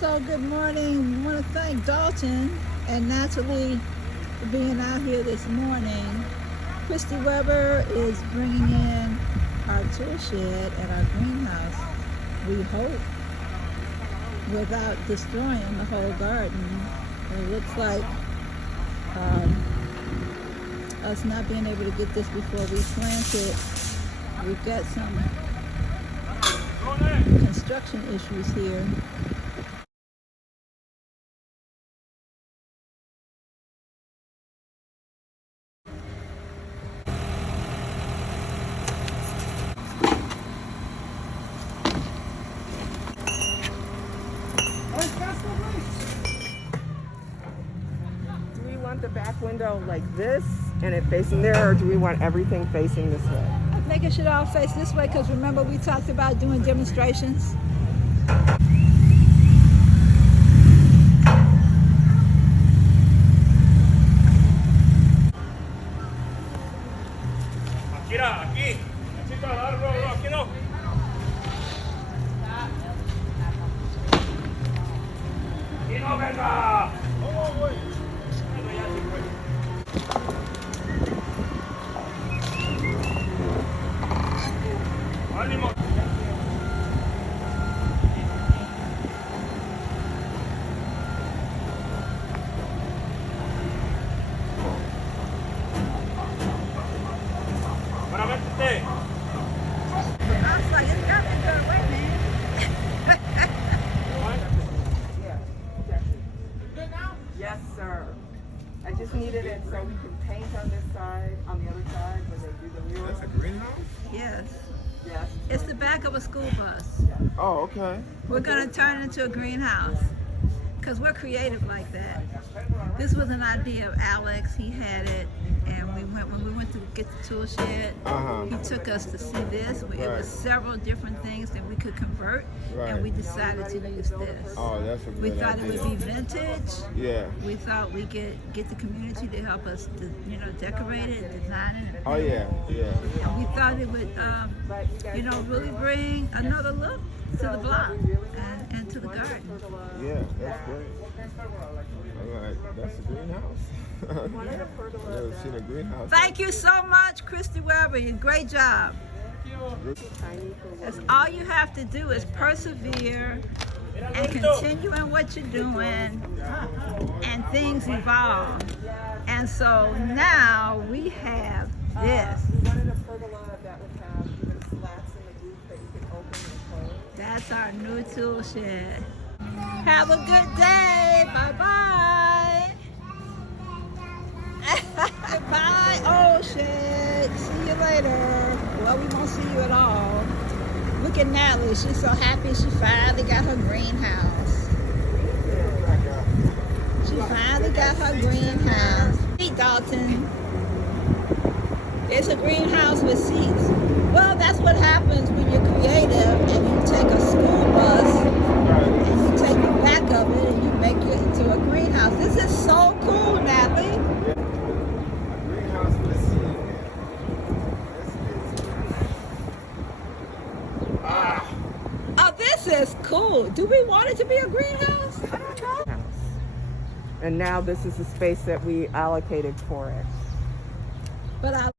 So good morning. I want to thank Dalton and Natalie for being out here this morning. Christy Weber is bringing in our tool shed at our greenhouse, we hope, without destroying the whole garden. It looks like us not being able to get this before we plant it. We've got some construction issues here. Do we want the back window like this and it facing there, or do we want everything facing this way? I think it should all face this way because remember we talked about doing demonstrations. Aquí. Chicos, aquí no. Aquí no, venga. ¡Ánimo! Para verte. I was like, it's got to be good way, man. Yes, sir. I just needed it so we can paint on this side, on the other side, where they do the mural. That's a greenhouse? Yes. Yes. It's the back of a school bus. Oh, okay. We're going to turn it into a greenhouse because we're creative like that. This was an idea of Alex. He had it, and when we went to get the tool shed, he took us to see this. It was several different things that we could convert, and we decided to use this. Oh, that's a We good thought idea. it would be vintage. Yeah. We thought we could get the community to help us, decorate it, design it. Oh, yeah, yeah. And we thought it would, really bring another look to the block and to the garden. Yeah, that's great. I'm like, that's a greenhouse. Never seen a greenhouse. Thank you so much, Christy Weber. Great job. That's all you have to do is persevere and continue in what you're doing, and things evolve. And so now we have this. We wanted a pergola that would have even slats in the roof that you could open and close. That's our new tool shed. Have a good day. Bye-bye. Bye, oh shit. See you later. Well, we won't see you at all. Look at Natalie. She's so happy she finally got her greenhouse. She finally got her greenhouse. Hey, Dalton. It's a greenhouse with seats. Well, that's what happens when you're creative and you take a school bus and you take the back of it and you make it into a greenhouse. This is so cool, Natalie. Oh, this is cool. Do we want it to be a greenhouse? I don't know. And now this is the space that we allocated for it. But I